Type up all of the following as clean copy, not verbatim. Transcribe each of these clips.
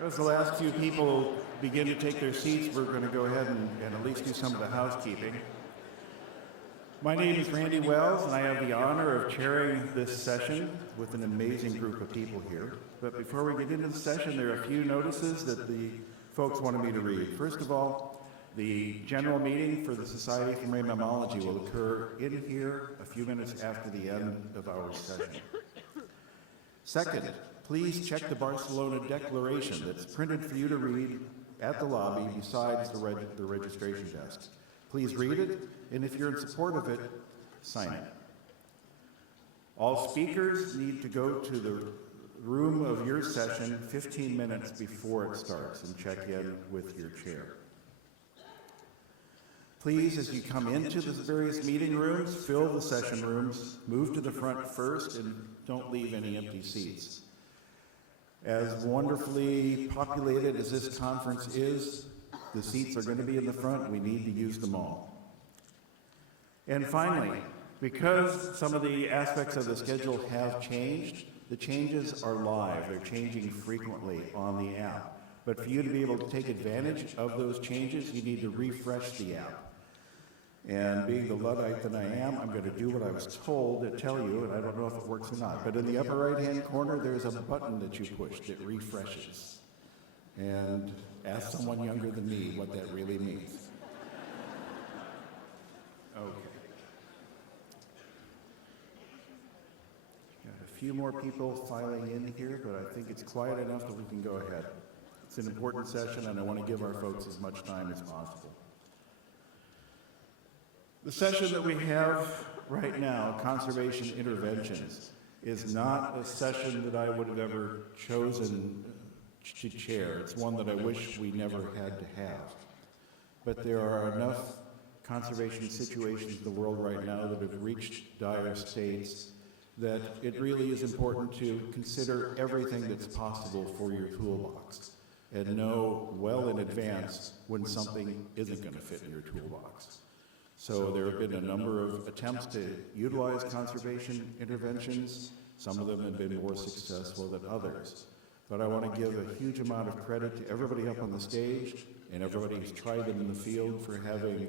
As the last few people begin to take their seats, we're going to go ahead and at least do some of the housekeeping. My name is Randall Wells, and I have the honor of chairing this session with an amazing group of people here. But before we get into the session, there are a few notices that the folks wanted me to read. First of all, the general meeting for the Society for Marine Mammalogy will occur in here a few minutes after the end of our session. Second, please check the Barcelona Declaration that's printed for you to read at the lobby besides the registration desk. Please read it, and if you're in support of it, sign it. All speakers need to go to the room of your session 15 minutes before it starts and check in with your chair. Please, as you come into the various meeting rooms, fill the session rooms, move to the front first, and don't leave any empty seats. As wonderfully populated as this conference is, the seats are going to be in the front. We need to use them all. And finally, because some of the aspects of the schedule have changed, the changes are live. They're changing frequently on the app. But for you to be able to take advantage of those changes, you need to refresh the app. And being the Luddite that I am, I'm going to do what I was told to tell you, and I don't know if it works or not. But in the upper right-hand corner, there's a button that you push that refreshes. And ask someone younger than me what that really means. Okay. Got a few more people filing in here, but I think it's quiet enough that we can go ahead. It's an important session, and I want to give our folks as much time as possible. The session that we have right now, Conservation Interventions, is not a session that I would have ever chosen to chair. It's one that I wish we never had to have. But there are enough conservation situations in the world right now that have reached dire states that it really is important to consider everything that's possible for your toolbox and know well in advance when something isn't going to fit in your toolbox. So there have been a number of attempts to utilize conservation interventions. Some of them have been more successful than others. But I want to give a huge amount of credit to everybody up on the stage and everybody who's tried them in the field for having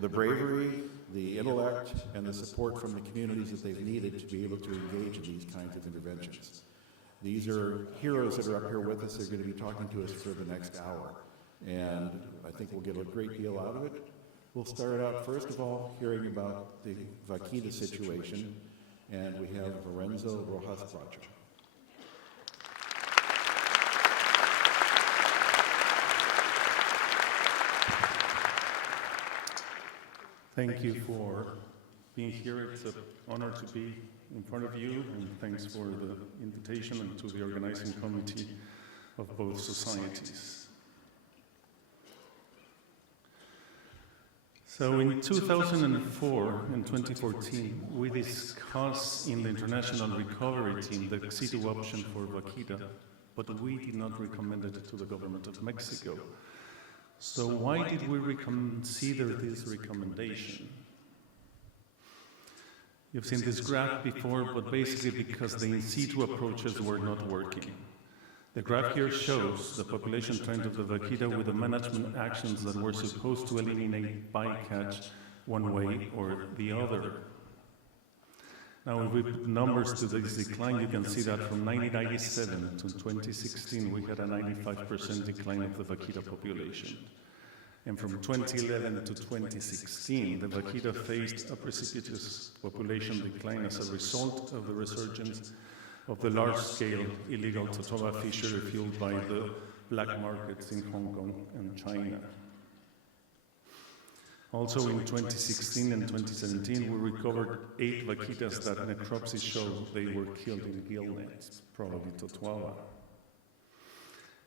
the bravery, the intellect, and the support from the communities that they've needed to be able to engage in these kinds of interventions. These are heroes that are up here with us. They're going to be talking to us for the next hour. And I think we'll get a great deal out of it. We'll start out, first of all, hearing about the Vaquita situation, and we have Lorenzo Rojas-Bracho. Thank you for being here. It's an honor to be in front of you, and thanks for the invitation and to the organizing committee of both societies. So in 2004 and 2014, we discussed in the International Recovery Team the situ option for Vaquita, but we did not recommend it to the government of Mexico. So why did we reconsider this recommendation? You've seen this graph before, but basically because the in situ approaches were not working. The graph here shows the population trend of the Vaquita with the management actions that were supposed to eliminate bycatch one way or the other. Now, if we put numbers to this decline, you can see that from 1997 to 2016, we had a 95% decline of the Vaquita population. And from 2011 to 2016, the Vaquita faced a precipitous population decline as a result of the resurgence of the large-scale illegal totoba fishery fueled by the black markets in Hong Kong and China. Also in 2016 and 2017, we recovered 8 vaquitas that necropsy showed they were killed in gill nets, probably totoaba.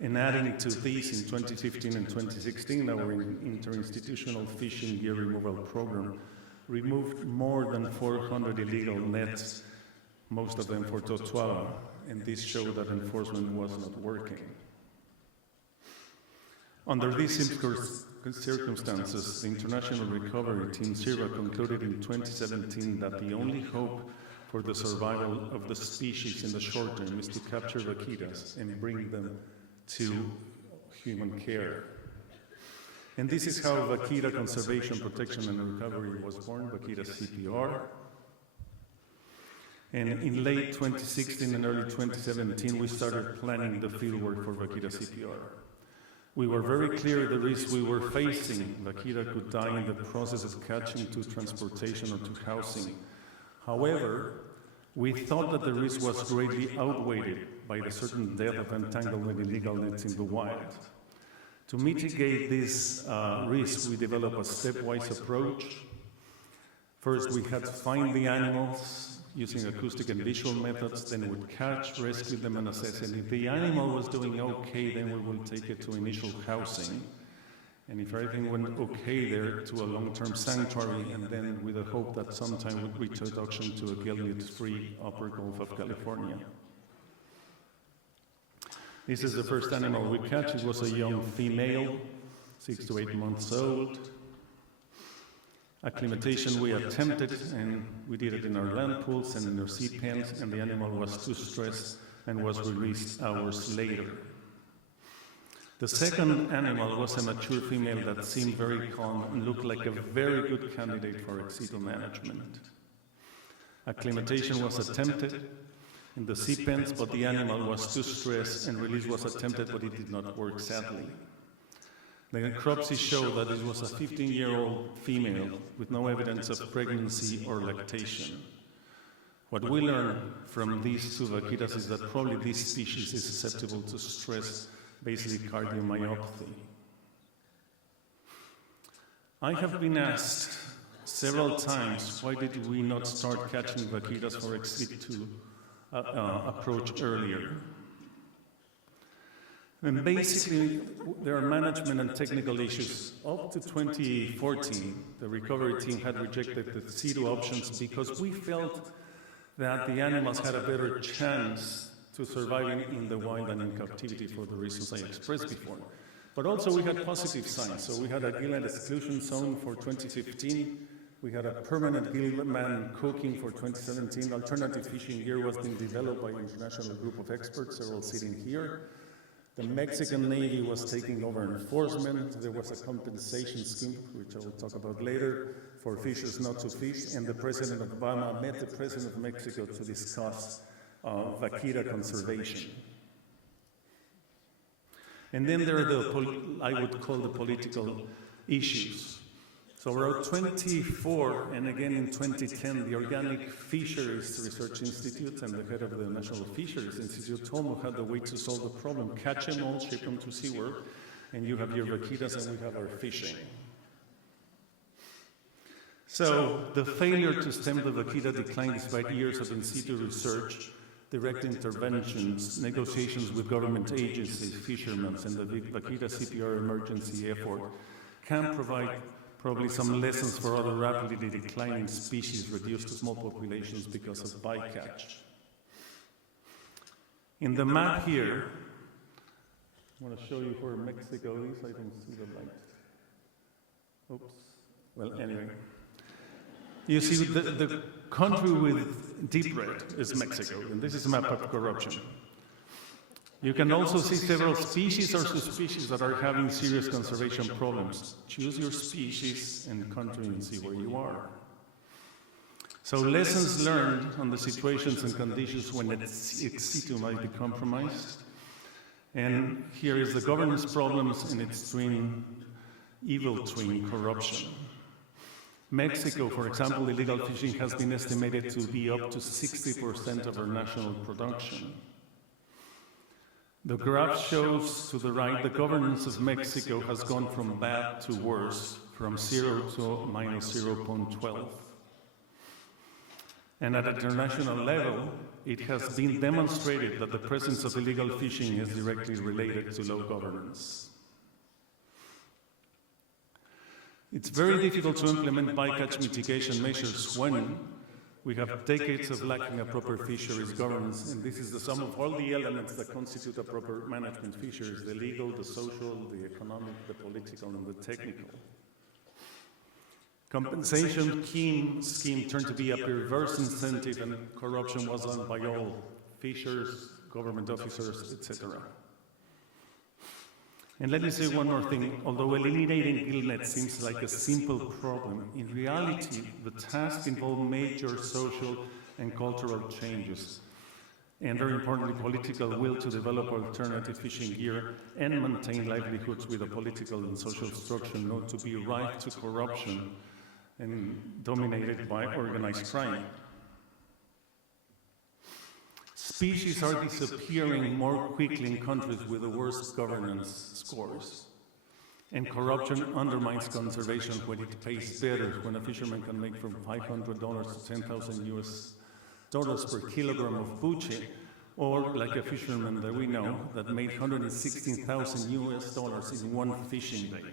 And adding to this, in 2015 and 2016, our interinstitutional fishing gear removal program removed more than 400 illegal nets, most of them for totoaba, and this showed that enforcement was not working. Under these circumstances, the International Recovery Team CIRVA concluded in 2017 that the only hope for the survival of the species in the short term is to capture vaquitas and bring them to human care. And this is how Vaquita Conservation, Protection and Recovery was born, Vaquita CPR. And in late 2016 and early 2017, we started planning the fieldwork for Vaquita CPR. We were very clear the risks we were facing. Vaquita could die in the process of catching to transportation or to housing. However, we thought that the risk was greatly outweighed by the certain death of entanglement illegal nets in the wild. To mitigate this risk, we developed a stepwise approach. First, we had to find the animals using acoustic and visual methods, then we would catch, rescue them, and assess. And if the animal was doing okay, then we will take it to initial housing. And if everything went okay there, to a long-term sanctuary, and then with the hope that sometime would reach adoption to a gill-net-free upper Gulf of California. This is the first animal we catch. It was a young female, 6 to 8 months old. Acclimatation we attempted, and we did it in our land pools and in our sea pens, and the animal was too stressed and was released hours later. The second animal was a mature female that seemed very calm and looked like a very good candidate for ex situ management. Acclimatation was attempted in the sea pens, but the animal was too stressed, and release was attempted, but it did not work, sadly. The necropsy showed that it was a 15-year-old female with no evidence of pregnancy or lactation. What we learned from these two vaquitas is that probably this species is susceptible to stress, basically cardiomyopathy. I have been asked several times, why did we not start catching vaquitas for ex situ approach earlier? And basically, there are management and technical issues. Up to 2014, the recovery team had rejected the situ options because we felt that the animals had a better chance to survive in the wild than in captivity for the reasons I expressed before. But also we had positive signs. So we had a gill net exclusion zone for 2015. We had a permanent gill man cooking for 2017. Alternative fishing gear was being developed by an international group of experts, several sitting here. The Mexican Navy was taking over enforcement. There was a compensation scheme, which I will talk about later, for fishers not to fish. And the President of Obama met the President of Mexico to discuss vaquita conservation. And then there are I would call the political issues. So around 24, and again in 2010, the Organic Fisheries Research Institute and the head of the National Fisheries Institute told me had the way to solve the problem. Catch them all, ship them to SeaWorld, and you have your vaquitas and we have our fishing. So the failure to stem the vaquita decline despite years of in situ research, direct interventions, negotiations with government agencies, fishermen, and the Vaquita CPR emergency effort can provide probably some lessons for other rapidly declining species reduced to small populations because of bycatch. In the map here, I want to show you where Mexico is. I don't see the light. Oops. Well, anyway. You see the country with deep red is Mexico, and this is a map of corruption. You can also see several species or subspecies that are having serious conservation problems. Choose your species and country and see where you are. So lessons learned on the situations and conditions when ex situ might be compromised. And here is the governance problems and its twin, evil twin, corruption. Mexico, for example, illegal fishing has been estimated to be up to 60% of our national production. The graph shows to the right the governance of Mexico has gone from bad to worse, from 0 to minus 0.12. And at international level, it has been demonstrated that the presence of illegal fishing is directly related to low governance. It's very difficult to implement bycatch mitigation measures when we have decades of lacking a proper fisheries governance, and this is the sum of all the elements that constitute a proper management fisheries: the legal, the social, the economic, the political, and the technical. Compensation scheme turned to be a perverse incentive, and corruption was done by all fishers, government officers, etc. And let me say one more thing. Although eliminating gillnets seems like a simple problem, in reality, the task involved major social and cultural changes, and very importantly, political will to develop alternative fishing gear and maintain livelihoods with a political and social structure not to be rife to corruption and dominated by organized crime. Species are disappearing more quickly in countries with the worst governance scores. And corruption undermines conservation when it pays better, when a fisherman can make from $500 to $10,000 per kilogram of buche, or like a fisherman that we know that made $116,000 in one fishing day.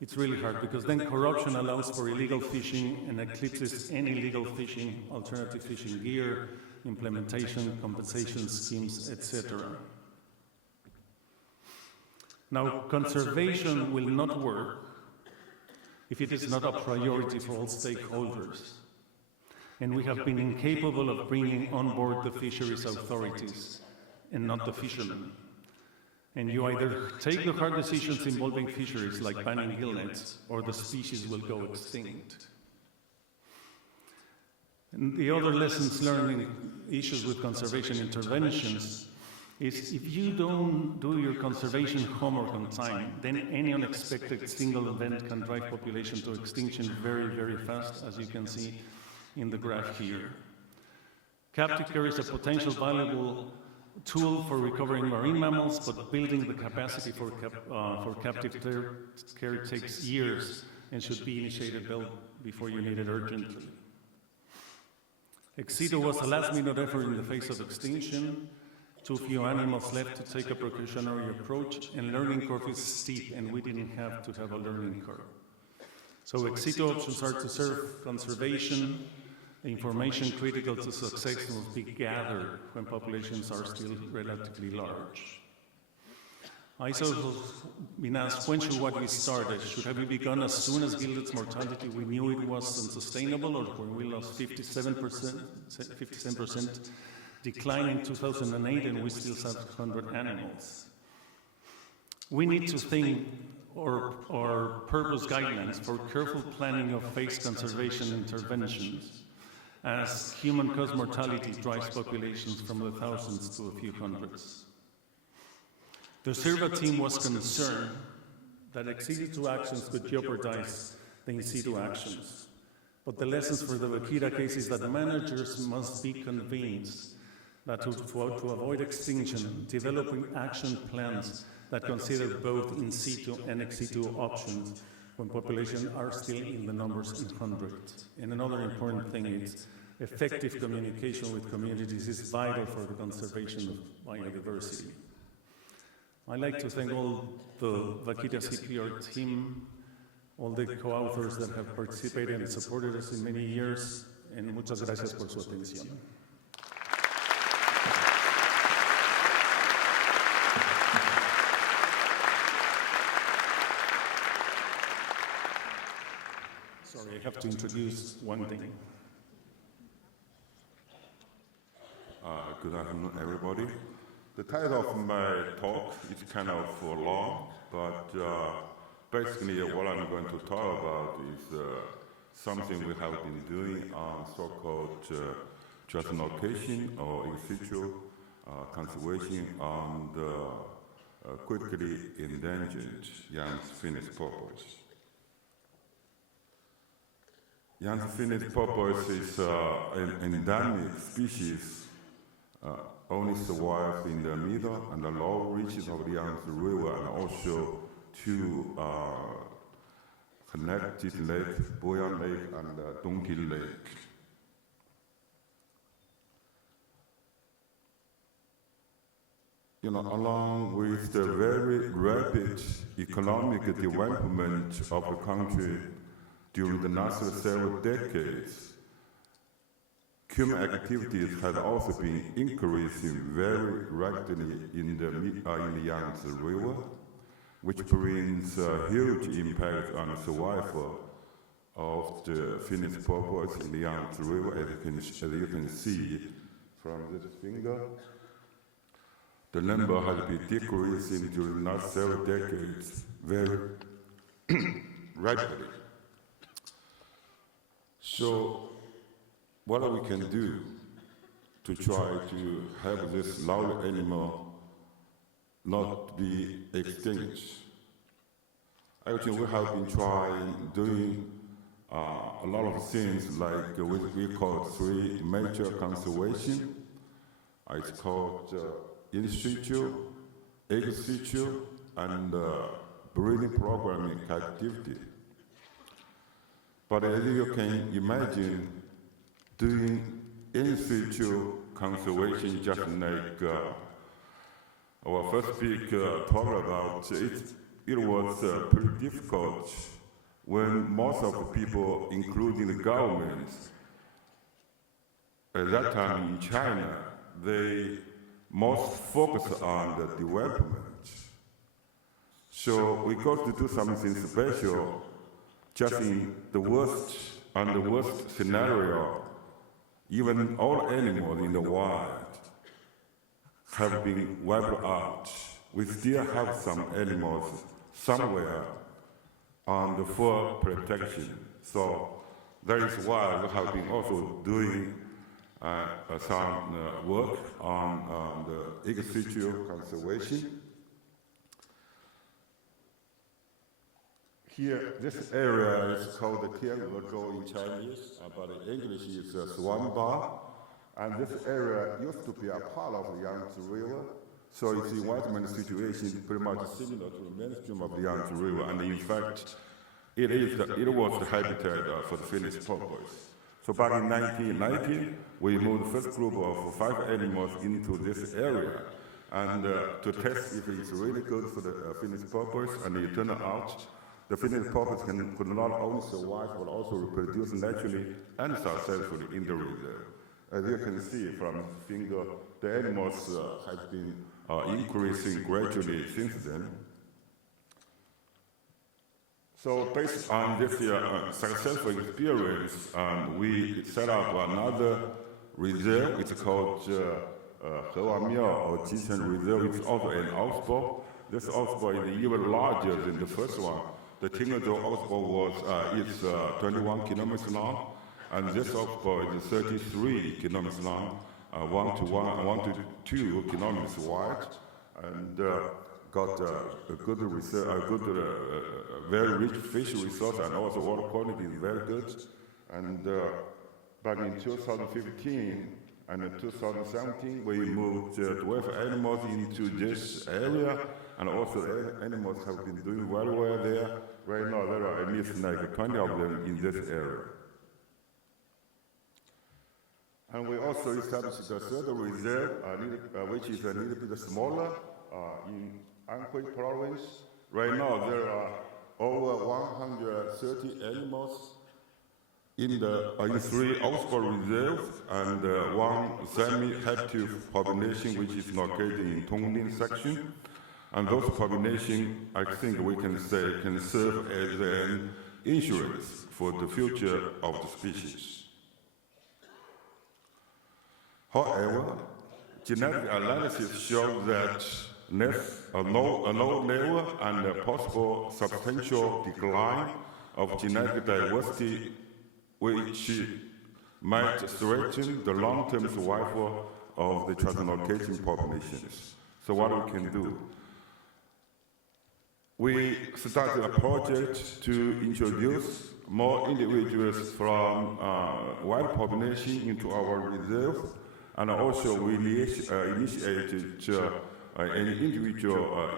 It's really hard because then corruption allows for illegal fishing and eclipses any legal fishing, alternative fishing gear, implementation, compensation schemes, etc. Now, conservation will not work if it is not a priority for all stakeholders. And we have been incapable of bringing on board the fisheries authorities and not the fishermen. And you either take the hard decisions involving fisheries, like banning gillnets, or the species will go extinct. And the other lessons learned in issues with conservation interventions is if you don't do your conservation homework on time, then any unexpected single event can drive population to extinction very, very fast, as you can see in the graph here. Captive care is a potential valuable tool for recovering marine mammals, but building the capacity for captive care takes years and should be initiated well before you need it urgently. Ex-situ was a last-minute effort in the face of extinction. Too few animals left to take a precautionary approach, and learning curve is steep, and we didn't have to have a learning curve. So ex-situ options are to serve conservation. The information critical to success must be gathered when populations are still relatively large. I also been asked, when should what we started? Should have we begun as soon as gillet's mortality we knew it was unsustainable, or when we lost 57% decline in 2008 and we still have 100 animals? We need to think or purpose guidelines for careful planning of phased conservation interventions, as human-caused mortality drives populations from the thousands to a few hundreds. The SERVA team was concerned that ex-situ actions could jeopardize the in-situ actions. But the lessons for the Vaquita case is that the managers must be convinced that to avoid extinction, developing action plans that consider both in-situ and ex-situ options when populations are still in the numbers in hundreds. And another important thing is effective communication with communities is vital for the conservation of biodiversity. I'd like to thank all the Vaquita CPR team, all the co-authors that have participated and supported us in many years, and muchas gracias por su atención. Sorry, I have to introduce one thing. Good afternoon, everybody. The title of my talk is kind of long, but basically what I'm going to talk about is something we have been doing on so-called translocation or in-situ conservation on the critically endangered Yangtze finless porpoise. Yangtze finless porpoise is an endemic species. Only survives in the middle and the lower reaches of the Yangtze River, and also two connected lakes, Boyan Lake and Dolphin Lake. Along with the very rapid economic development of the country during the last several decades, human activities had also been increasing very rapidly in the Yangtze River, which brings a huge impact on the survival of the finless porpoise in the Yangtze River, as you can see from this finger. the number has been decreasing during the last several decades very rapidly. So what we can do to try to help this lovely animal not be extinct? Actually, we have been doing a lot of things like we call 3 major conservation. It's called in situ, ex situ, and breeding programming activity. But as you can imagine, doing in situ conservation, just like our first speaker talked about, it was pretty difficult when most of the people, including the government, at that time in China, they most focused on the development. So we got to do something special just in the worst scenario. Even all animals in the wild have been wiped out. We still have some animals somewhere on the full protection. So that is why we have been also doing some work on the ex situ conservation. Here, this area is called the Tianguozhou in Chinese, but in English is Swanba. And this area used to be a part of the Yangtze River, so its environment situation pretty much similar to the mainstream of the Yangtze River. And in fact, it was the habitat for the finless porpoise. So back in 1990, we moved the first group of 5 animals into this area, and to test if it's really good for the finless porpoise. And it turned out the finless porpoise could not only survive but also reproduce naturally and successfully in the reserve. As you can see from the finger, the animals have been increasing gradually since then. So based on this successful experience, we set up another reserve. It's called Hawaiian or Jichen Reserve. It's also an outspot. This outspot is even larger than the first one. The Tianguozhou outspot is 21 kilometers long, and this outspot is 33 kilometers long, 1 to 2 kilometers wide, and got a good research, very rich fish resource, and also water quality is very good. And back in 2015 and 2017, we moved 12 animals into this area, and also the animals have been doing very well there. Right now, there are at least like 20 of them in this area. And we also established a third reserve, which is a little bit smaller, in Anhui province. Right now, there are over 130 animals in 3 outspot reserves and 1 semi-captive population, which is located in Tonglin section. And those populations, I think we can say, can serve as an insurance for the future of the species. However, genetic analysis shows that a low level and a possible substantial decline of genetic diversity, which might threaten the long-term survival of the translocation populations. So what we can do? We started a project to introduce more individuals from wild population into our reserve, and also we initiated an individual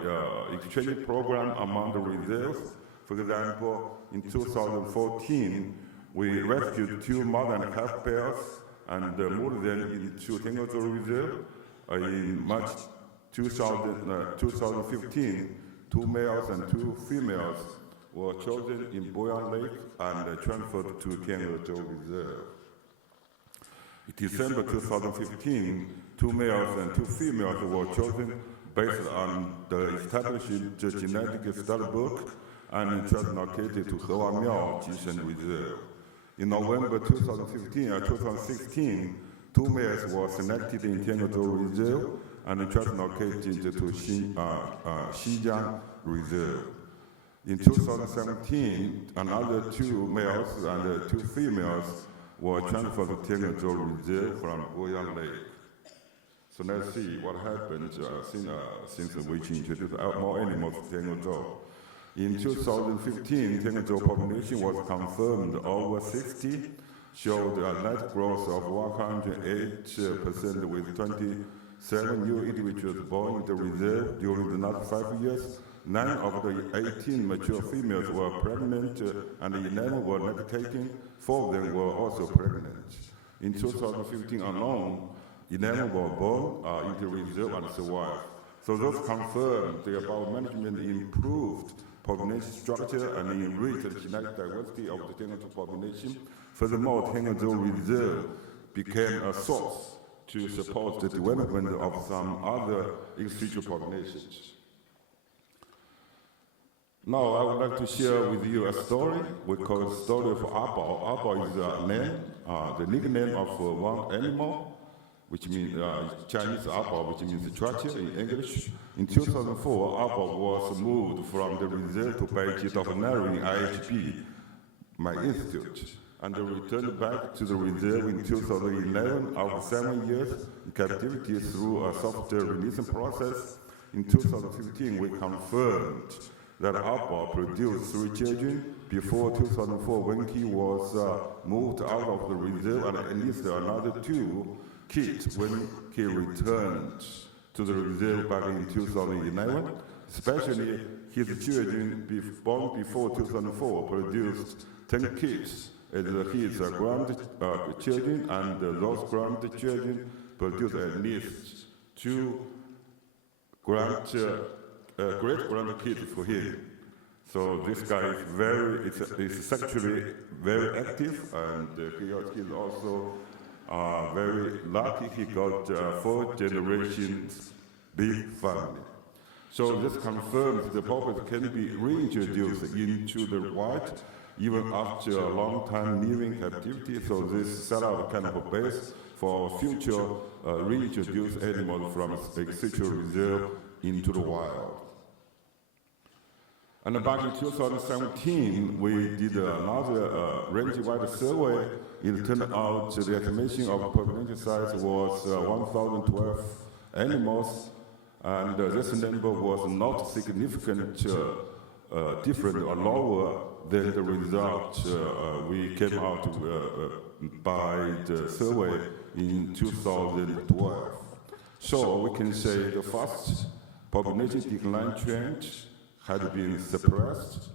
exchange program among the reserves. For example, in 2014, we rescued 2 mother and calf pairs and moved them into Tianguozhou Reserve. In March 2015, 2 males and 2 females were chosen in Boyan Lake and transferred to Tianguozhou Reserve. In December 2015, 2 males and 2 females were chosen based on the established genetic study book and translocated to Hawaiian Jichen Reserve. In November 2015 and 2016, 2 males were selected in Tianguozhou Reserve and translocated to Xinjiang Reserve. In 2017, another 2 males and 2 females were transferred to Tianguozhou Reserve from Ouyang Lake. So let's see what happened since we introduced more animals to Tianguozhou. In 2015, Tianguozhou population was confirmed over 60, showed a net growth of 108% with 27 new individuals born in the reserve during the last 5 years. 9 of the 18 mature females were pregnant and 11 were lactating. 4 of them were also pregnant. In 2015 alone, 11 were born in the reserve and survived. So those confirmed the above management improved population structure and enriched the genetic diversity of the Tianguozhou population. Furthermore, Tianguozhou Reserve became a source to support the development of some other in-situ populations. Now, I would like to share with you a story. We call it the story of Abao. Abao is a name, the nickname of one animal, which means Chinese Abao, which means tractor in English. In 2004, Abao was moved from the reserve to Beijing Veterinarian IHB, my institute, and returned back to the reserve in 2011 after 7 years in captivity through a software releasing process. In 2015, we confirmed that Abao produced 3 children. Before 2004, when he was moved out of the reserve, and at least another 2 kids when he returned to the reserve back in 2011. Especially his children born before 2004 produced 10 kids as his grandchildren, and those grandchildren produced at least 2 great-grandkids for him. So this guy is sexually very active, and he is also very lucky. He got 4 generations big family. So this confirms the porpoise can be reintroduced into the wild even after a long time living captivity. So this set out kind of a base for future reintroduced animals from a situ reserve into the wild. And back in 2017, we did another range-wide survey. It turned out the estimation of population size was 1,012 animals, and this number was not significant different or lower than the result we came out by the survey in 2012. So we can say the first population decline trend had been suppressed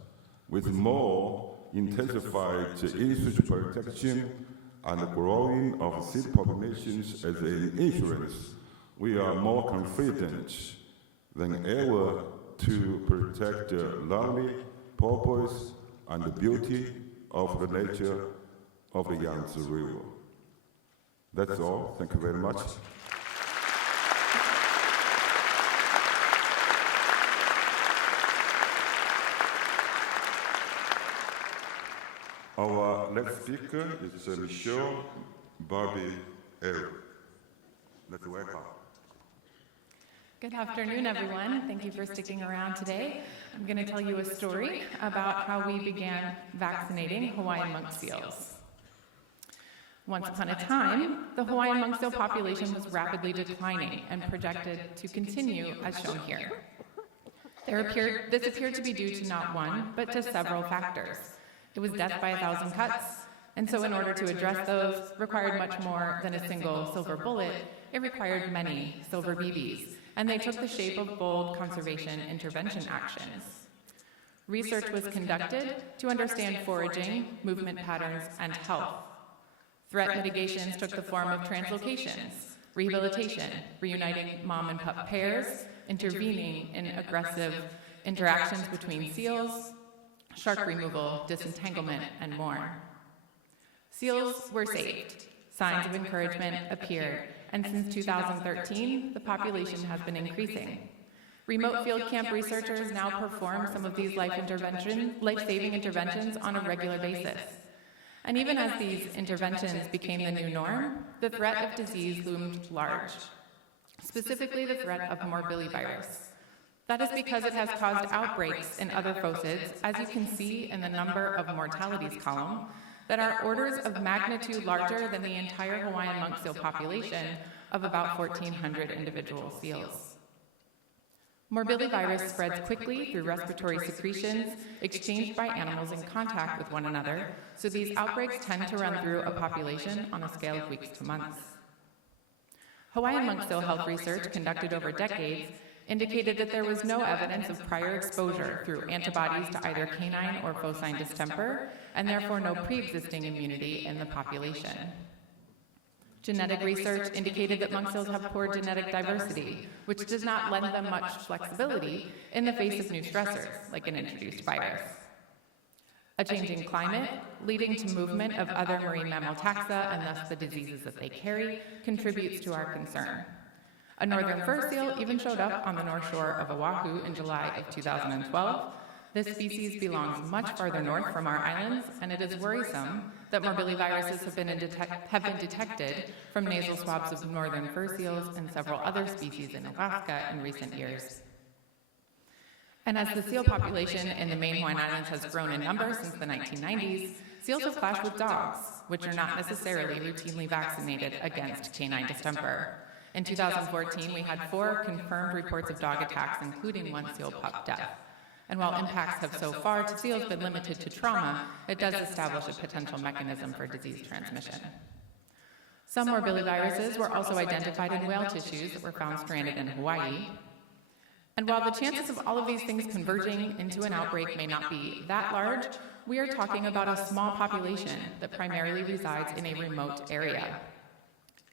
with more intensified in-situ protection and growing of seed populations as an insurance. We are more confident than ever to protect the lovely porpoise and the beauty of the nature of the Yangtze River. That's all. Thank you very much. Our next speaker is Michelle Barbieri. Let's welcome. Good afternoon, everyone. Thank you for sticking around today. I'm going to tell you a story about how we began vaccinating Hawaiian monk seals. Once upon a time, the Hawaiian monk seal population was rapidly declining and projected to continue as shown here. This appeared to be due to not one, but to several factors. It was death by 1,000 cuts, and so in order to address those, required much more than a single silver bullet. It required many silver BBs, and they took the shape of bold conservation intervention actions. Research was conducted to understand foraging, movement patterns, and health. Threat mitigations took the form of translocations, rehabilitation, reuniting mom and pup pairs, intervening in aggressive interactions between seals, shark removal, disentanglement, and more. Seals were saved. Signs of encouragement appeared, and since 2013, the population has been increasing. Remote field camp researchers now perform some of these life-saving interventions on a regular basis. And even as these interventions became the new norm, the threat of disease loomed large. specifically the threat of morbillivirus. That is because it has caused outbreaks in other phocids, as you can see in the number of mortalities column, that are orders of magnitude larger than the entire Hawaiian monk seal population of about 1,400 individual seals. Morbillivirus spreads quickly through respiratory secretions exchanged by animals in contact with one another, so these outbreaks tend to run through a population on a scale of weeks to months. Hawaiian monk seal health research conducted over decades indicated that there was no evidence of prior exposure through antibodies to either canine or phocine distemper, and therefore no pre-existing immunity in the population. Genetic research indicated that monk seals have poor genetic diversity, which does not lend them much flexibility in the face of new stressors, like an introduced virus. A changing climate, leading to movement of other marine mammal taxa and thus the diseases that they carry, contributes to our concern. A northern fur seal even showed up on the north shore of Oahu in July of 2012. This species belongs much farther north from our islands, and it is worrisome that morbilliviruses have been detected from nasal swabs of northern fur seals and several other species in Alaska in recent years. And as the seal population in the main Hawaiian Islands has grown in number since the 1990s, seals have clashed with dogs, which are not necessarily routinely vaccinated against canine distemper. In 2014, we had 4 confirmed reports of dog attacks, including 1 seal pup death. And while impacts have so far to seals been limited to trauma, it does establish a potential mechanism for disease transmission. Some morbilliviruses were also identified in whale tissues that were found stranded in Hawaii. And while the chances of all of these things converging into an outbreak may not be that large, we are talking about a small population that primarily resides in a remote area.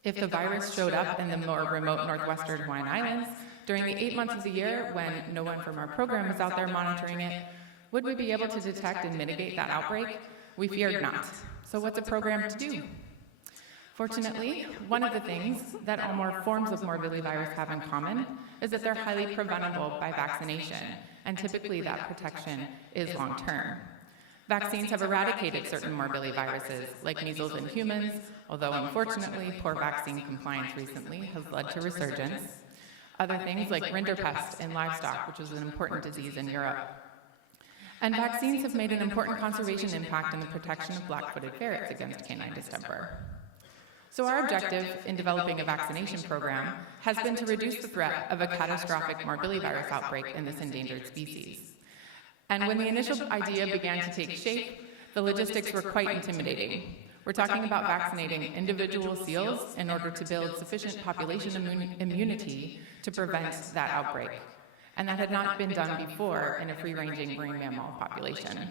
If the virus showed up in the more remote northwestern Hawaiian Islands, during the 8 months of the year when no one from our program was out there monitoring it, would we be able to detect and mitigate that outbreak? We feared not. So what's a program to do? Fortunately, one of the things that all more forms of morbillivirus have in common is that they're highly preventable by vaccination, and typically that protection is long-term. Vaccines have eradicated certain morbilliviruses, like measles in humans, although unfortunately poor vaccine compliance recently has led to resurgence. Other things like rinderpest in livestock, which is an important disease in Europe. And vaccines have made an important conservation impact in the protection of black-footed ferrets against canine distemper. So our objective in developing a vaccination program has been to reduce the threat of a catastrophic morbillivirus outbreak in this endangered species. And when the initial idea began to take shape, the logistics were quite intimidating. We're talking about vaccinating individual seals in order to build sufficient population immunity to prevent that outbreak. And that had not been done before in a free-ranging marine mammal population.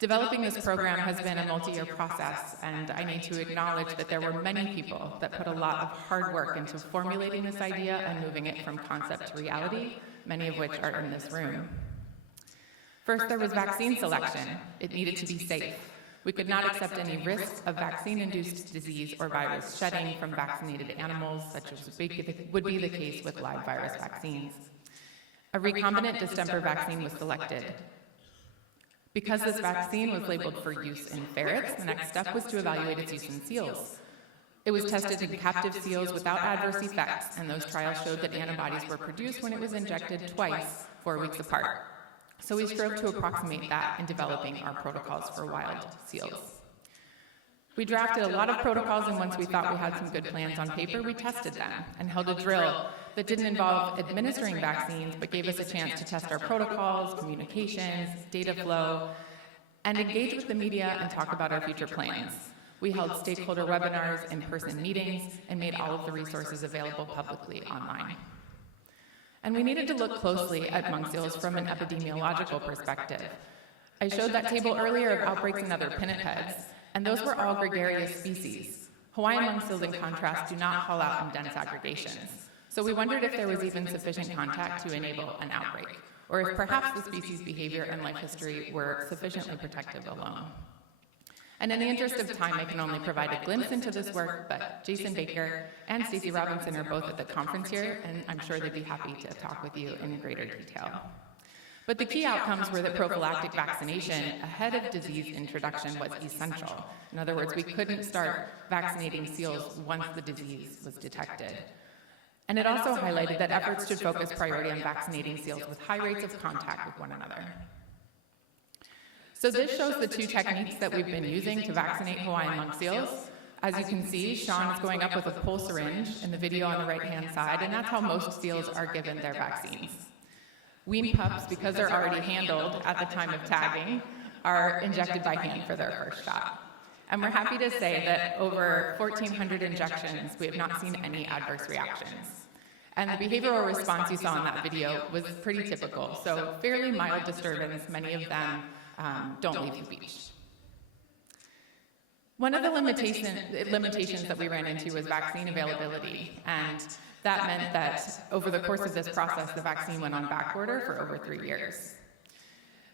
Developing this program has been a multi-year process, and I need to acknowledge that there were many people that put a lot of hard work into formulating this idea and moving it from concept to reality, many of which are in this room. First, there was vaccine selection. It needed to be safe. We could not accept any risk of vaccine-induced disease or virus shedding from vaccinated animals, such as would be the case with live virus vaccines. A recombinant distemper vaccine was selected. Because this vaccine was labeled for use in ferrets, the next step was to evaluate its use in seals. It was tested in captive seals without adverse effects, and those trials showed that antibodies were produced when it was injected twice, 4 weeks apart. So we strove to approximate that in developing our protocols for wild seals. We drafted a lot of protocols, and once we thought we had some good plans on paper, we tested them and held a drill that didn't involve administering vaccines, but gave us a chance to test our protocols, communications, data flow, and engage with the media and talk about our future plans. We held stakeholder webinars, in-person meetings, and made all of the resources available publicly online. And we needed to look closely at monk seals from an epidemiological perspective. I showed that table earlier of outbreaks in other pinnipeds, and those were all gregarious species. Hawaiian monk seals, in contrast, do not haul out in dense aggregations. So we wondered if there was even sufficient contact to enable an outbreak, or if perhaps the species' behavior and life history were sufficiently protective alone. And in the interest of time, I can only provide a glimpse into this work, but Jason Baker and Stacey Robinson are both at the conference here, and I'm sure they'd be happy to talk with you in greater detail. But the key outcomes were that prophylactic vaccination ahead of disease introduction was essential. In other words, we couldn't start vaccinating seals once the disease was detected. And it also highlighted that efforts should focus priority on vaccinating seals with high rates of contact with one another. So this shows the two techniques that we've been using to vaccinate Hawaiian monk seals. As you can see, Sean is going up with a pulse syringe in the video on the right-hand side, and that's how most seals are given their vaccines. Wean pups, because they're already handled at the time of tagging, are injected by hand for their first shot. And we're happy to say that over 1,400 injections, we have not seen any adverse reactions. And the behavioral response you saw in that video was pretty typical, so fairly mild disturbance, many of them don't leave the beach. One of the limitations that we ran into was vaccine availability, and that meant that over the course of this process, the vaccine went on back order for over 3 years.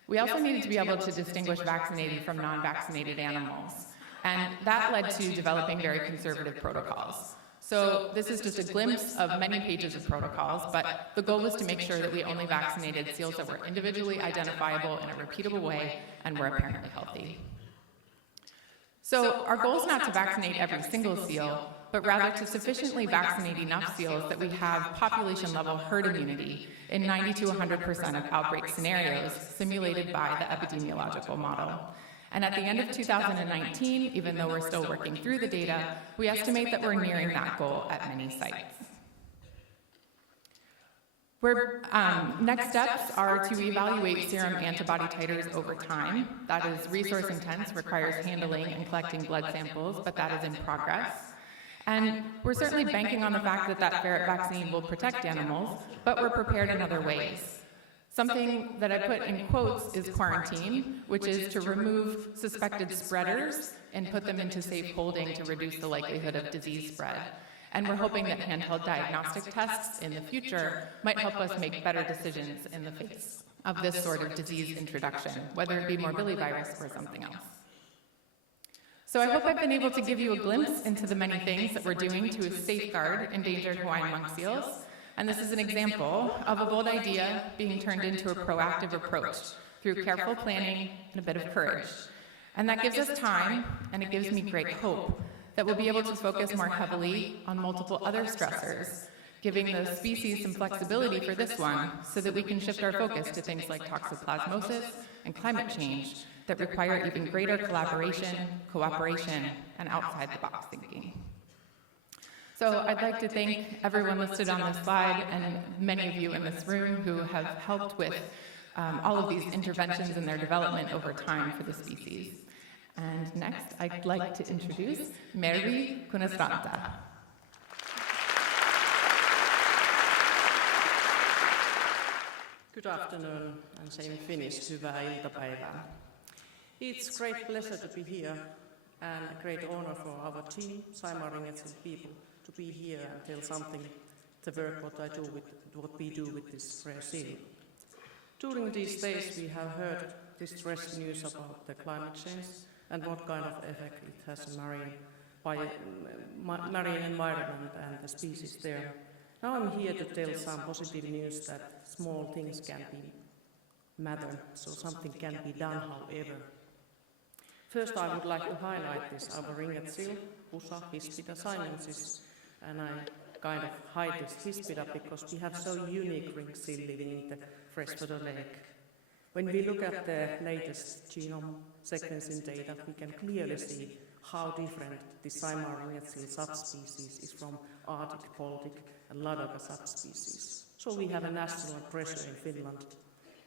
We also needed to be able to distinguish vaccinated from non-vaccinated animals, and that led to developing very conservative protocols. So this is just a glimpse of many pages of protocols, but the goal was to make sure that we only vaccinated seals that were individually identifiable in a repeatable way and were apparently healthy. So our goal is not to vaccinate every single seal, but rather to sufficiently vaccinate enough seals that we have population-level herd immunity in 90 to 100% of outbreak scenarios simulated by the epidemiological model. And at the end of 2019, even though we're still working through the data, we estimate that we're nearing that goal at many sites. Next steps are to evaluate serum antibody titers over time. That is resource intense, requires handling and collecting blood samples, but that is in progress. And we're certainly banking on the fact that that ferret vaccine will protect animals, but we're prepared in other ways. Something that I put in quotes is quarantine, which is to remove suspected spreaders and put them into safe holding to reduce the likelihood of disease spread. And we're hoping that handheld diagnostic tests in the future might help us make better decisions in the face of this sort of disease introduction, whether it be morbillivirus or something else. So I hope I've been able to give you a glimpse into the many things that we're doing to safeguard endangered Hawaiian monk seals. And this is an example of a bold idea being turned into a proactive approach through careful planning and a bit of courage. And that gives us time, and it gives me great hope that we'll be able to focus more heavily on multiple other stressors, giving the species some flexibility for this one so that we can shift our focus to things like toxoplasmosis and climate change that require even greater collaboration, cooperation, and outside-the-box thinking. So I'd like to thank everyone listed on this slide and many of you in this room who have helped with all of these interventions and their development over time for the species. And next, I'd like to introduce Mervi Kunesranta. Good afternoon, and say in Finnish, hyvää iltapäivää. It's a great pleasure to be here and a great honor for our team, Saimaa-Ringetsin people, to be here and tell something the work what we do with this rare seal. During these days, we have heard distressing news about the climate change and what kind of effect it has on marine environment and the species there. Now I'm here to tell some positive news that small things can be matter, so something can be done however. First I would like to highlight this our ringed seal, Pusa hispida sinensis, and I kind of hide this hispida because we have so unique ringed seal living in the freshwater lake. When we look at the latest genome sequencing data, we can clearly see how different the Saimaa-Ringed seal subspecies is from Arctic, Baltic and Ladoga subspecies. So we have a national pressure in Finland,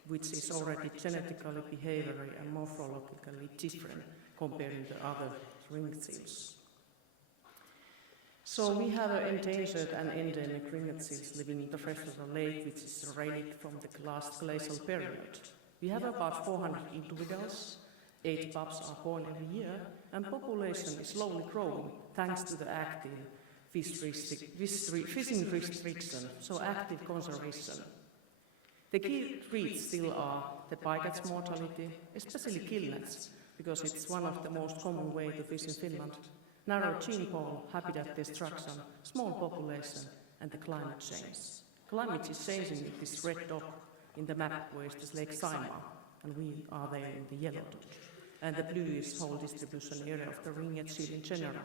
which is already genetically, behaviorally and morphologically different compared to other ringed seals. So we have an endangered and endemic ringed seals living in the freshwater lake, which is a relic from the last glacial period. We have about 400 individuals, 8 pups are born every year, and population is slowly growing thanks to the active fishing restriction, so active conservation. The key threats still are the bycatch mortality, especially killnets, because it's one of the most common ways to fish in Finland, narrow gene pool, habitat destruction, small population, and the climate change. Climate is changing with this red dot in the map where it's Lake Saimaa, and we are there in the yellow dot. And the blue is whole distribution area of the ringed seal in general.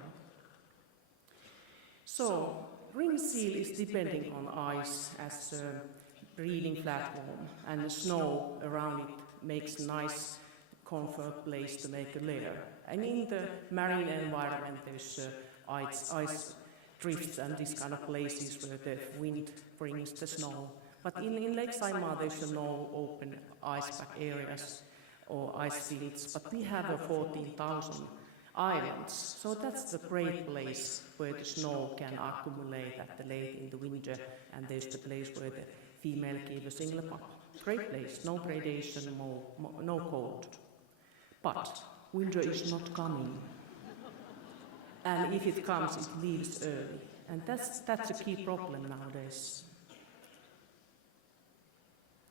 So, ring seal is depending on ice as a breeding platform, and the snow around it makes a nice comfort place to make a lair. And in the marine environment there's ice drifts and these kind of places where the wind brings the snow. But in Lake Saimaa there's no open ice pack areas or ice fields, but we have 14,000 islands. So that's the great place where the snow can accumulate at the lake in the winter, and there's the place where the female give a single pup. Great place, no predation, no cold. But winter is not coming. And if it comes, it leaves early. And that's a key problem nowadays.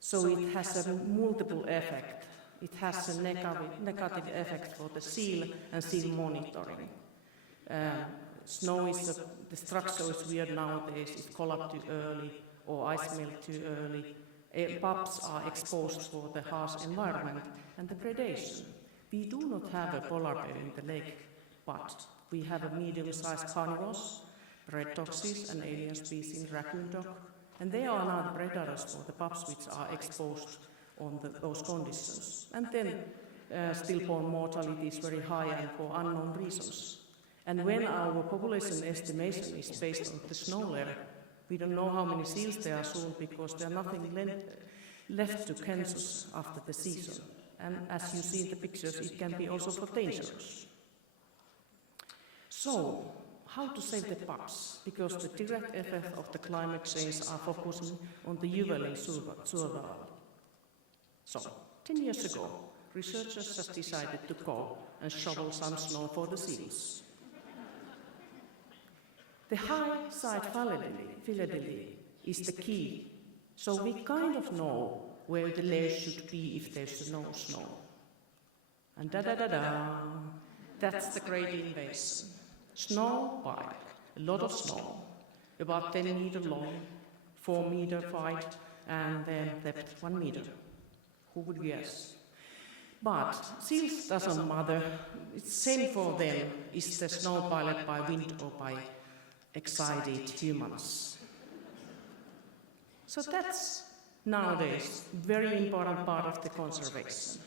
So it has a multiple effect. It has a negative effect for the seal and seal monitoring. Snow is, the structure is weird nowadays, it collapsed too early or ice melt too early. Pups are exposed for the harsh environment and the predation. We do not have a polar bear in the lake, but we have a medium-sized carnivores, red doxies and alien species raccoon dog, and they are not predators for the pups which are exposed on those conditions. And then stillborn mortality is very high and for unknown reasons. And when our population estimation is based on the snow layer, we don't know how many seals there are soon because there are nothing left to census after the season. And as you see in the pictures, it can be also for dangerous. So, how to save the pups? Because the direct effect of the climate change are focusing on the juvenile survival. So, 10 years ago, researchers just decided to go and shovel some snow for the seals. The high side fidelity is the key, so we kind of know where the layer should be if there's no snow. And that's the great invasion. Snow pipe, a lot of snow, about 10 meters long, 4 meter wide, and then depth 1 meter. Who would guess? But seals doesn't matter. It's same for them. Is the snow piled by wind or by excited humans? So that's nowadays very important part of the conservation.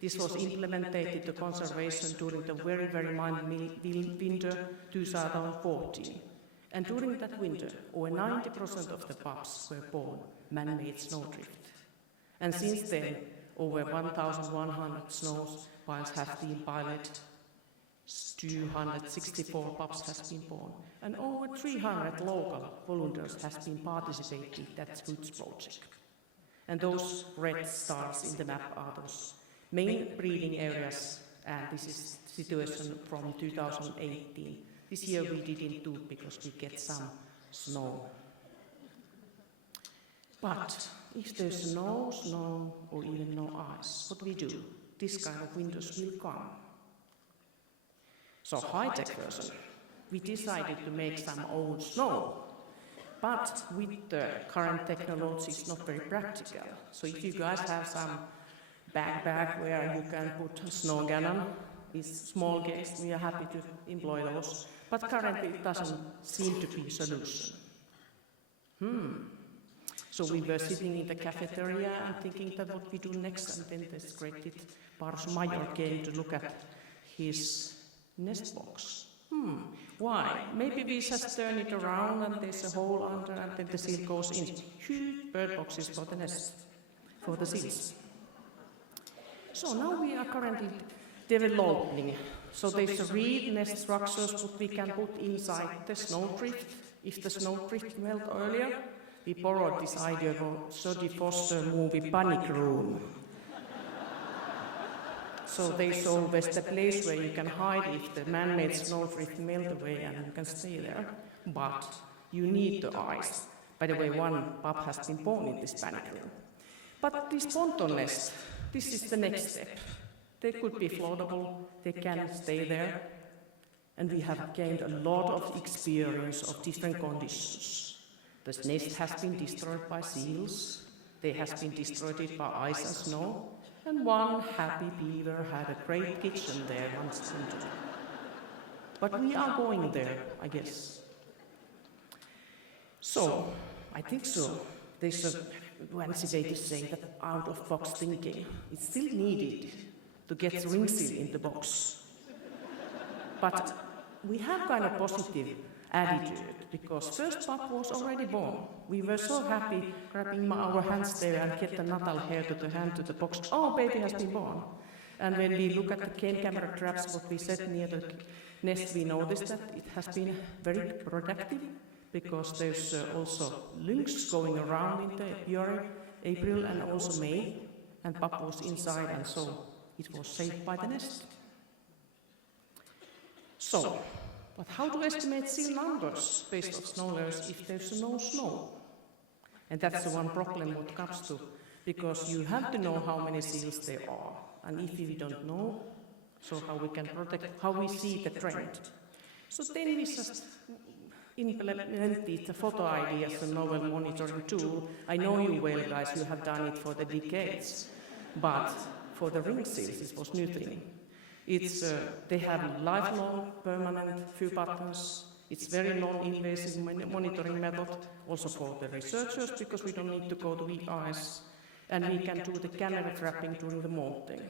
This was implemented to conservation during the very, very mild winter 2014. And during that winter, over 90% of the pups were born man-made snowdrift. And since then, over 1,100 snow piles have been piled, 264 pups has been born, and over 300 local volunteers has been participating in that good project. And those red stars in the map are those main breeding areas, and this is situation from 2018. This year we didn't do because we get some snow. But if there's no snow or even no ice, what we do? This kind of winters will come. So high-tech version, we decided to make some old snow, but with the current technology it's not very practical. So if you guys have some backpack where you can put a snow cannon, these small gates, we are happy to employ those, but currently it doesn't seem to be a solution. So we were sitting in the cafeteria and thinking that what we do next, and then this great Paros Major came to look at his nest box. Why? Maybe we just turn it around and there's a hole under and then the seal goes in. Huge bird boxes for the nest, for the seals. So now we are currently developing. So there's a reed nest structures that we can put inside the snowdrift. If the snowdrift melt earlier, we borrowed this idea from Jodie Foster movie Panic Room. So there's always the place where you can hide if the man-made snowdrift melt away and you can stay there. But you need the ice. By the way, one pup has been born in this panic room. But this ponton nest, this is the next step. They could be floatable, they can stay there. And we have gained a lot of experience of different conditions. The nest has been destroyed by seals, they have been destroyed by ice and snow, and one happy beaver had a great kitchen there once winter. But we are going there, I guess. So, I think so. There's a fancy way to say that out-of-box thinking is still needed to get ring seal in the box. But we have kind of positive attitude, because first pup was already born. We were so happy grabbing our hands there and get the natal hair to the hand to the box. Oh, baby has been born. And when we look at the cane camera traps, what we set near the nest, we noticed that it has been very productive, because there's also lynx going around in the year, April and also May, and pup was inside, and so it was saved by the nest. So, but how to estimate seal numbers based on snow layers if there's no snow? And that's the one problem what comes to, because you have to know how many seals there are, and if we don't know, so how we can protect, how we see the trend. So then we just implemented the photo ideas and novel monitoring tool. I know you well, guys, you have done it for the decades, but for the ring seals, it was new thing. It's, they have lifelong, permanent few buttons. It's very non-invasive monitoring method, also for the researchers, because we don't need to go to EIs, and we can do the camera trapping during the molting.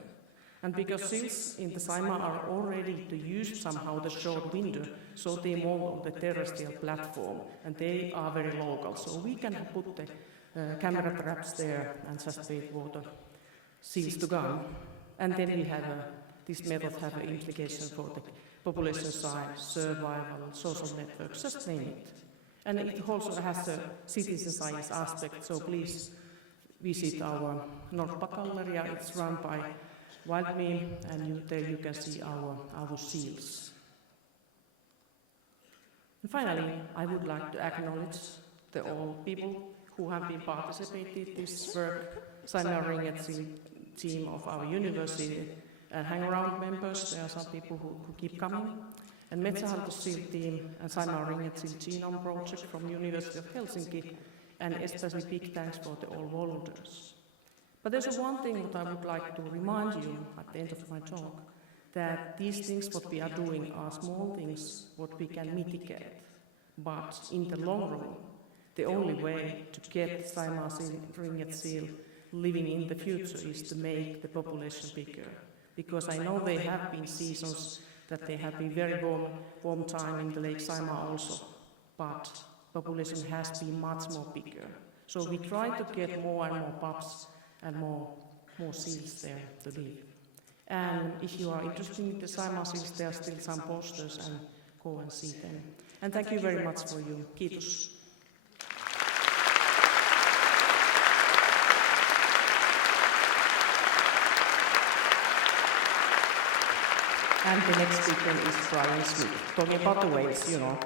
And because seals in the Saima are already to use somehow the short window, so they molt on the terrestrial platform, and they are very local, so we can put the camera traps there and just wait for the seals to come. And then we have this method have an implication for the population size, survival, social networks, just name it. And it also has a citizen science aspect, so please visit our North Baja area. It's run by WildMe, and there you can see our seals. And finally, I would like to acknowledge the all people who have been participating in this work, Saima Ringed Seal team of our university, and hang-around members. There are some people who keep coming, and Metsähallitus Seal team and Saima Ringed Seal Genome Project from University of Helsinki, and especially big thanks for the all volunteers. But there's one thing that I would like to remind you at the end of my talk, that these things what we are doing are small things what we can mitigate, but in the long run, the only way to get Saima Ringed Seal living in the future is to make the population bigger. Because I know there have been seasons that they have been very warm time in the Lake Saima also, but population has been much more bigger. So we try to get more and more pups and more seals there to live. And if you are interested in the Saima seals, there are still some posters, and go and see them. And thank you very much for you. Kiitos. And the next speaker is Brian Smith, talking about the whales, you know.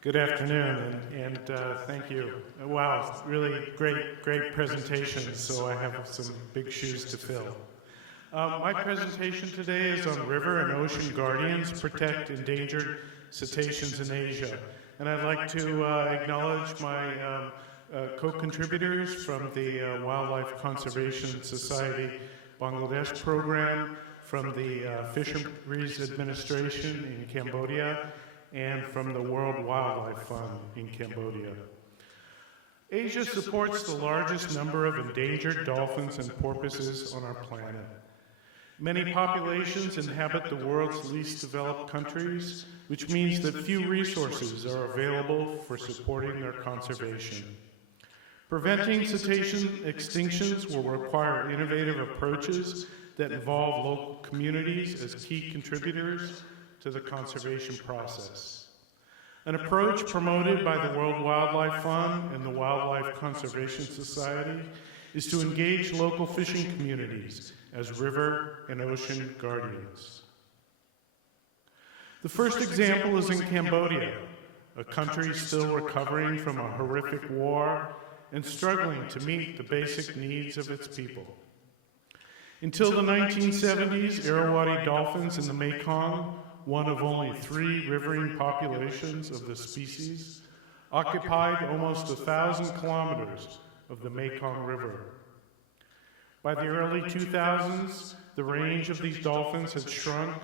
Good afternoon, and thank you. Wow, really great presentation, so I have some big shoes to fill. My presentation today is on river and ocean guardians protect endangered cetaceans in Asia. And I'd like to acknowledge my co-contributors from the Wildlife Conservation Society Bangladesh program, from the Fisheries Administration in Cambodia, and from the World Wildlife Fund in Cambodia. Asia supports the largest number of endangered dolphins and porpoises on our planet. Many populations inhabit the world's least developed countries, which means that few resources are available for supporting their conservation. Preventing cetacean extinctions will require innovative approaches that involve local communities as key contributors to the conservation process. An approach promoted by the World Wildlife Fund and the Wildlife Conservation Society is to engage local fishing communities as river and ocean guardians. The first example is in Cambodia, a country still recovering from a horrific war and struggling to meet the basic needs of its people. Until the 1970s, Irrawaddy dolphins in the Mekong, one of only 3 riverine populations of the species, occupied almost 1,000 kilometers of the Mekong River. By the early 2000s, the range of these dolphins had shrunk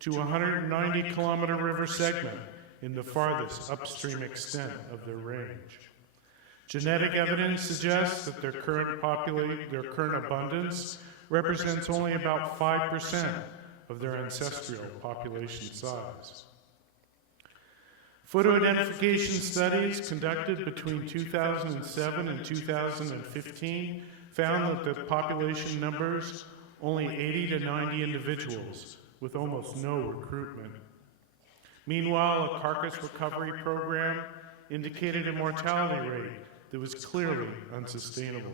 to 190-kilometer river segment in the farthest upstream extent of their range. Genetic evidence suggests that their current abundance represents only about 5% of their ancestral population size. Photo identification studies conducted between 2007 and 2015 found that the population numbers only 80 to 90 individuals, with almost no recruitment. Meanwhile, a carcass recovery program indicated a mortality rate that was clearly unsustainable.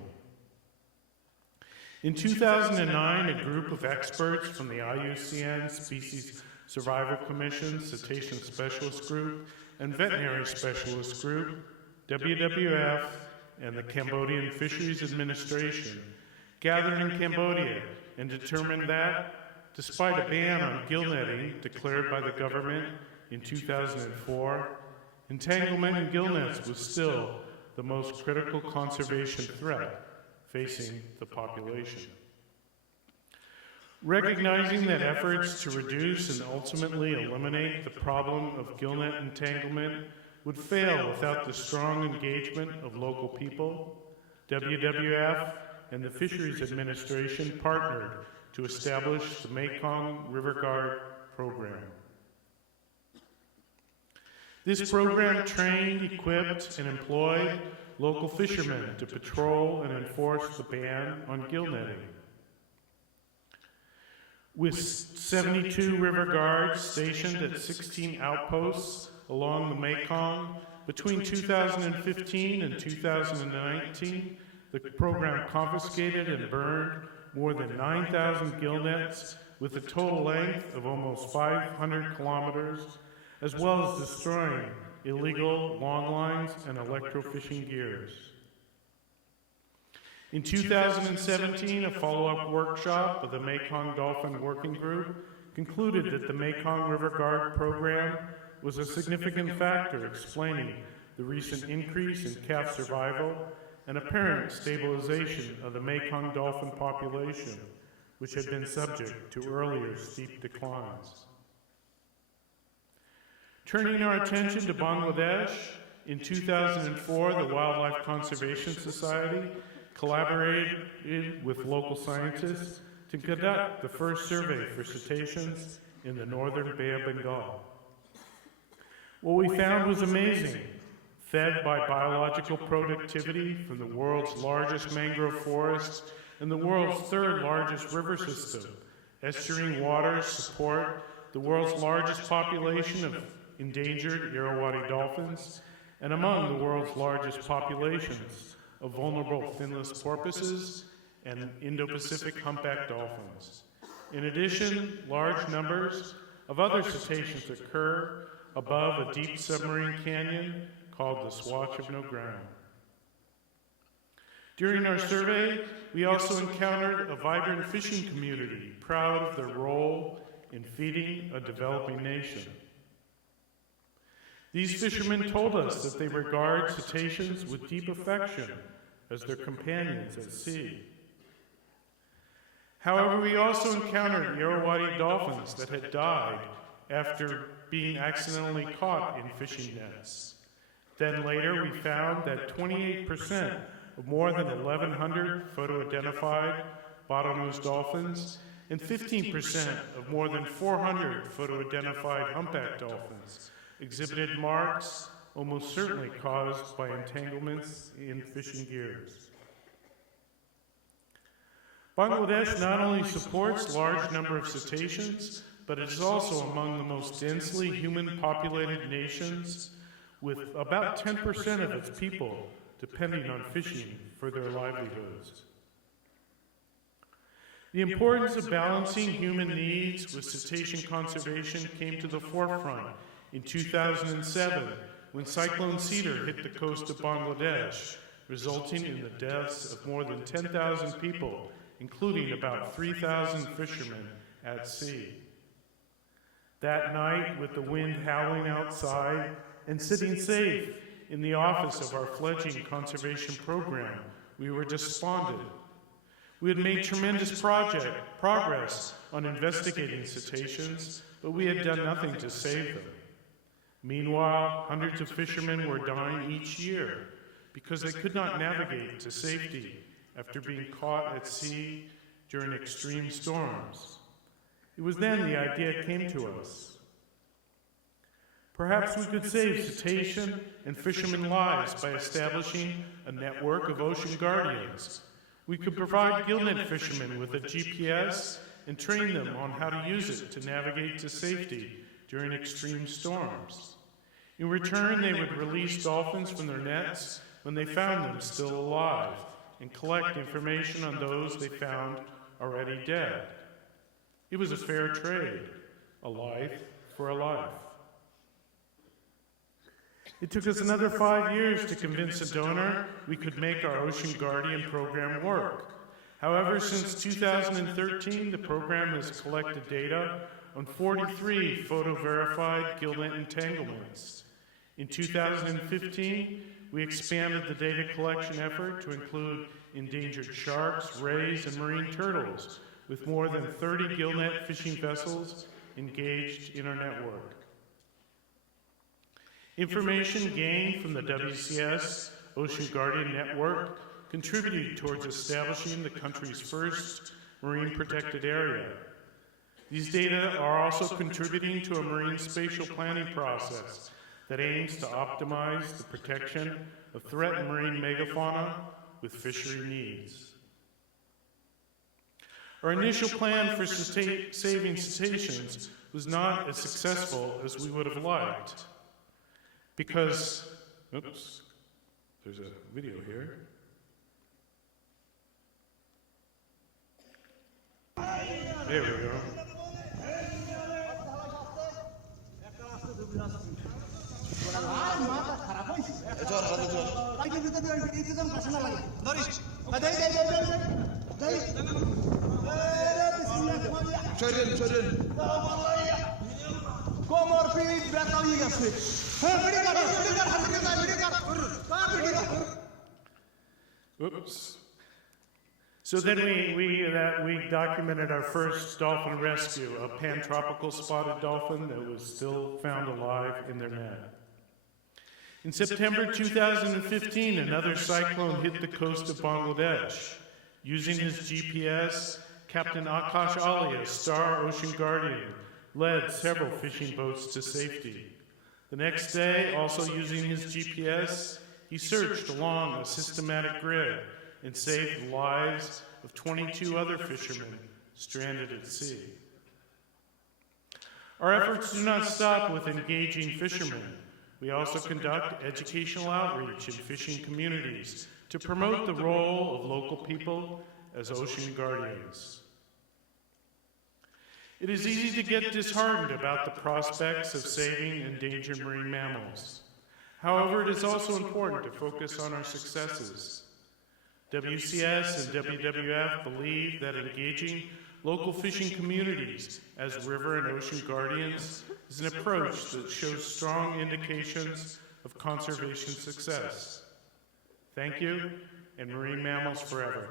In 2009, a group of experts from the IUCN Species Survival Commission, Cetacean Specialist Group, and Veterinary Specialist Group, WWF, and the Cambodian Fisheries Administration gathered in Cambodia and determined that, despite a ban on gill netting declared by the government in 2004, entanglement in gill nets was still the most critical conservation threat facing the population. Recognizing that efforts to reduce and ultimately eliminate the problem of gill net entanglement would fail without the strong engagement of local people, WWF and the Fisheries Administration partnered to establish the Mekong River Guard program. This program trained, equipped, and employed local fishermen to patrol and enforce the ban on gill netting. With 72 river guards stationed at 16 outposts along the Mekong, between 2015 and 2019, the program confiscated and burned more than 9,000 gill nets with a total length of almost 500 kilometers, as well as destroying illegal long lines and electrofishing gears. In 2017, a follow-up workshop of the Mekong Dolphin Working Group concluded that the Mekong River Guard program was a significant factor explaining the recent increase in calf survival and apparent stabilization of the Mekong dolphin population, which had been subject to earlier steep declines. Turning our attention to Bangladesh, in 2004, the Wildlife Conservation Society collaborated with local scientists to conduct the first survey for cetaceans in the northern Bay of Bengal. What we found was amazing. Fed by biological productivity from the world's largest mangrove forest and the world's third largest river system, estuarine waters support the world's largest population of endangered Irrawaddy dolphins and among the world's largest populations of vulnerable finless porpoises and Indo-Pacific humpback dolphins. In addition, large numbers of other cetaceans occur above a deep submarine canyon called the Swatch of No Ground. During our survey, we also encountered a vibrant fishing community proud of their role in feeding a developing nation. These fishermen told us that they regard cetaceans with deep affection as their companions at sea. However, we also encountered Irrawaddy dolphins that had died after being accidentally caught in fishing nets. Then later, we found that 28% of more than 1,100 photo-identified bottlenose dolphins and 15% of more than 400 photo-identified humpback dolphins exhibited marks almost certainly caused by entanglements in fishing gears. Bangladesh not only supports a large number of cetaceans, but it is also among the most densely human-populated nations, with about 10% of its people depending on fishing for their livelihoods. The importance of balancing human needs with cetacean conservation came to the forefront in 2007 when Cyclone Cedar hit the coast of Bangladesh, resulting in the deaths of more than 10,000 people, including about 3,000 fishermen at sea. That night, with the wind howling outside and sitting safe in the office of our fledgling conservation program, we were despondent. We had made tremendous progress on investigating cetaceans, but we had done nothing to save them. Meanwhile, hundreds of fishermen were dying each year because they could not navigate to safety after being caught at sea during extreme storms. It was then the idea came to us. Perhaps we could save cetacean and fishermen lives by establishing a network of ocean guardians. We could provide gillnet fishermen with a GPS and train them on how to use it to navigate to safety during extreme storms. In return, they would release dolphins from their nets when they found them still alive and collect information on those they found already dead. It was a fair trade, a life for a life. It took us another 5 years to convince a donor we could make our Ocean Guardian program work. However, since 2013, the program has collected data on 43 photo-verified gillnet entanglements. In 2015, we expanded the data collection effort to include endangered sharks, rays, and marine turtles, with more than 30 gillnet fishing vessels engaged in our network. Information gained from the WCS Ocean Guardian Network contributed towards establishing the country's first marine protected area. These data are also contributing to a marine spatial planning process that aims to optimize the protection of threatened marine megafauna with fishery needs. Our initial plan for saving cetaceans was not as successful as we would have liked because, oops, there's a video here. There we go. Oops. So then we documented our first dolphin rescue, a pantropical spotted dolphin that was still found alive in their net. In September 2015, another cyclone hit the coast of Bangladesh. Using his GPS, Captain Akash Ali, a Star Ocean Guardian, led several fishing boats to safety. The next day, also using his GPS, he searched along a systematic grid and saved the lives of 22 other fishermen stranded at sea. Our efforts do not stop with engaging fishermen. We also conduct educational outreach in fishing communities to promote the role of local people as ocean guardians. It is easy to get disheartened about the prospects of saving endangered marine mammals. However, it is also important to focus on our successes. WCS and WWF believe that engaging local fishing communities as river and ocean guardians is an approach that shows strong indications of conservation success. Thank you, and marine mammals forever.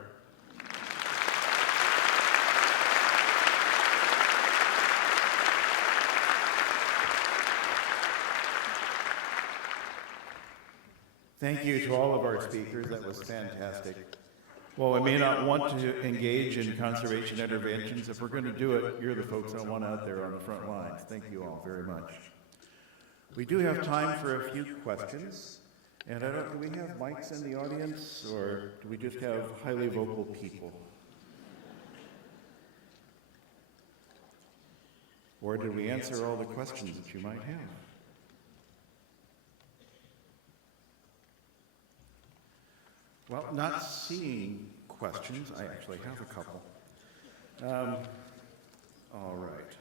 Thank you to all of our speakers. That was fantastic. While I may not want to engage in conservation interventions, if we're going to do it, you're the folks I want out there on the front lines. Thank you all very much. We do have time for a few questions. And do we have mics in the audience, or do we just have highly vocal people? Or did we answer all the questions that you might have? Well, not seeing questions, I actually have a couple. All right.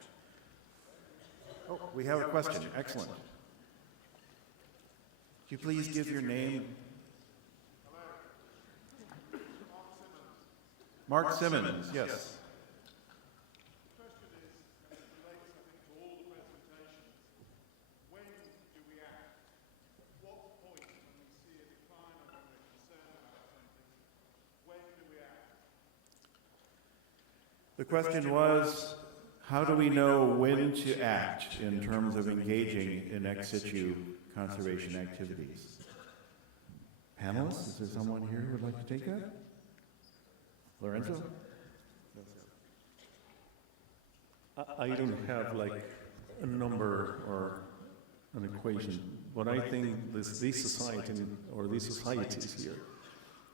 Oh, we have a question. Excellent. Could you please give your name? Mark Simmons, yes. The question was, How do we know when to act in terms of engaging in ex situ conservation activities? Panelists, is there someone here who would like to take that? Lorenzo? I don't have like a number or an equation, but I think this society or these societies here,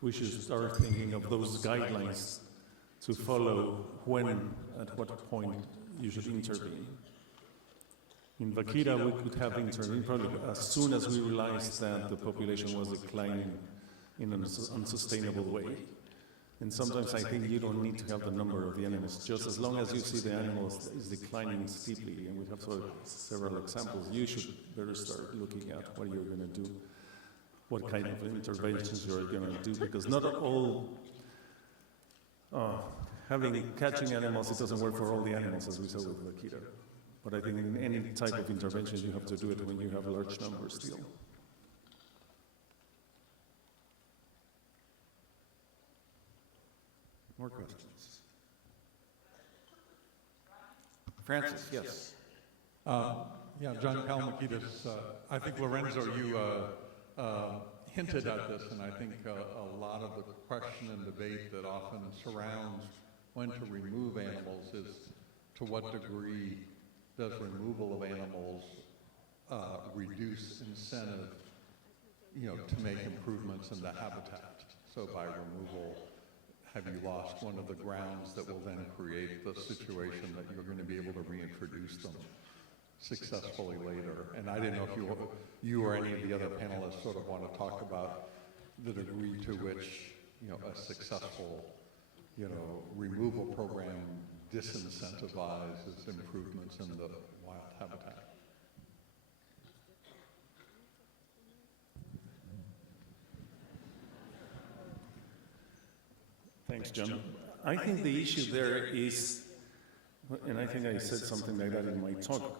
we should start thinking of those guidelines to follow when, at what point you should intervene. In Vaquita, we could have intervened probably as soon as we realized that the population was declining in an unsustainable way. And sometimes I think you don't need to have the number of the animals. Just as long as you see the animals is declining steeply, and we have several examples, you should better start looking at what you're going to do, what kind of interventions you're going to do, because not all catching animals, it doesn't work for all the animals, as we saw with Vaquita. But I think in any type of intervention, you have to do it when you have large numbers still. More questions? Francis, yes. Yeah, John Kalmakitis. I think, Lorenzo, you hinted at this, and I think a lot of the question and debate that often surrounds when to remove animals is to what degree does removal of animals reduce incentive, to make improvements in the habitat? So by removal, have you lost one of the grounds that will then create the situation that you're going to be able to reintroduce them successfully later? And I didn't know if you or any of the other panelists sort of want to talk about the degree to which, a successful, removal program disincentivizes improvements in the wild habitat. Thanks, John. I think the issue there is, and I think I said something like that in my talk,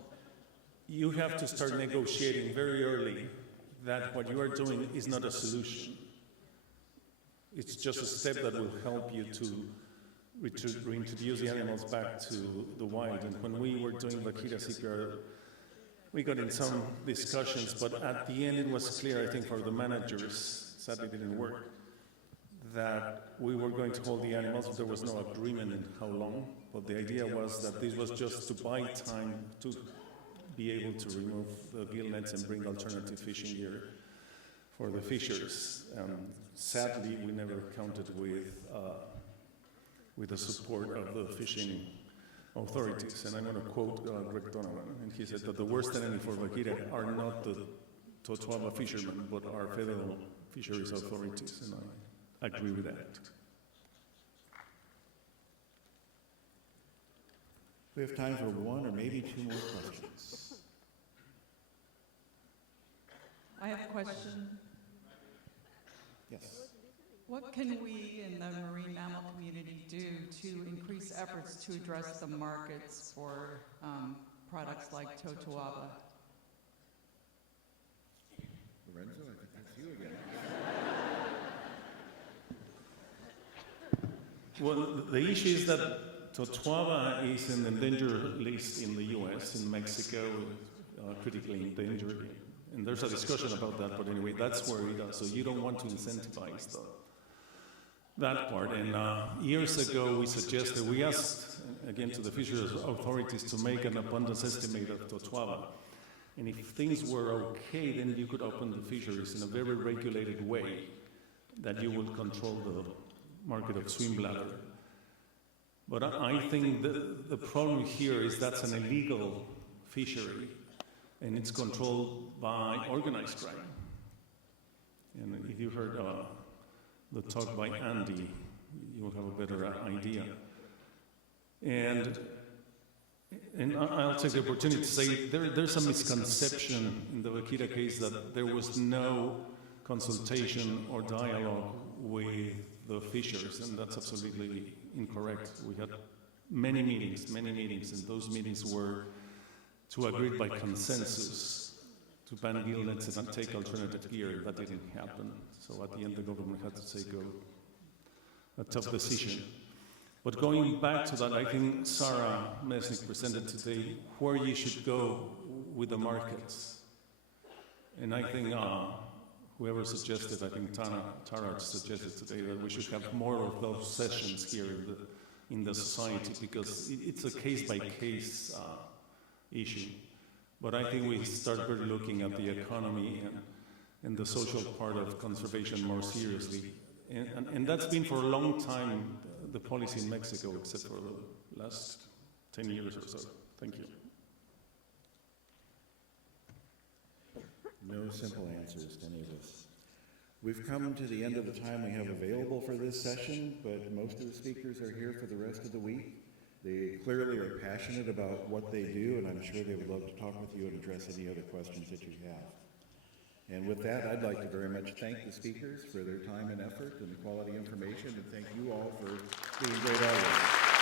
you have to start negotiating very early that what you are doing is not a solution. It's just a step that will help you to reintroduce the animals back to the wild. And when we were doing Vaquita CPR, we got in some discussions, but at the end it was clear, I think, for the managers, sadly it didn't work, that we were going to hold the animals. There was no agreement in how long, but the idea was that this was just to buy time to be able to remove the gill nets and bring alternative fishing gear for the fishers. Sadly, we never counted with the support of the fishing authorities. And I'm going to quote Greg Donovan, and he said that the worst enemy for Vaquita are not the Totoaba fishermen, but our federal fisheries authorities. And I agree with that. We have time for one or maybe two more questions. I have a question. Yes. What can we in the marine mammal community do to increase efforts to address the markets for products like Totoaba? Lorenzo, I think that's you again. Well, the issue is that Totoaba is an endangered list in the U.S., in Mexico, critically endangered. And there's a discussion about that, but anyway, that's where it is. So you don't want to incentivize that part. And years ago, we asked, again, to the fisheries authorities to make an abundance estimate of Totoaba. And if things were okay, then you could open the fisheries in a very regulated way that you would control the market of swim bladder. But I think the problem here is that's an illegal fishery, and it's controlled by organized crime. And if you heard the talk by Andy, you'll have a better idea. And I'll take the opportunity to say there's a misconception in the Vaquita case that there was no consultation or dialogue with the fishers, and that's absolutely incorrect. We had many meetings, and those meetings were to agree by consensus to ban gill nets and take alternative gear. That didn't happen. So at the end, the government had to take a tough decision. But going back to that, I think Sarah Mesnick presented today where you should go with the markets. And I think whoever suggested, I think Tara suggested today that we should have more of those sessions here in the society, because it's a case-by-case issue. But I think we start really looking at the economy and the social part of conservation more seriously. And that's been for a long time the policy in Mexico, except for the last 10 years or so. Thank you. No simple answers to any of this. We've come to the end of the time we have available for this session, but most of the speakers are here for the rest of the week. They clearly are passionate about what they do, and I'm sure they would love to talk with you and address any other questions that you have. And with that, I'd like to very much thank the speakers for their time and effort and quality information, and thank you all for being great audience.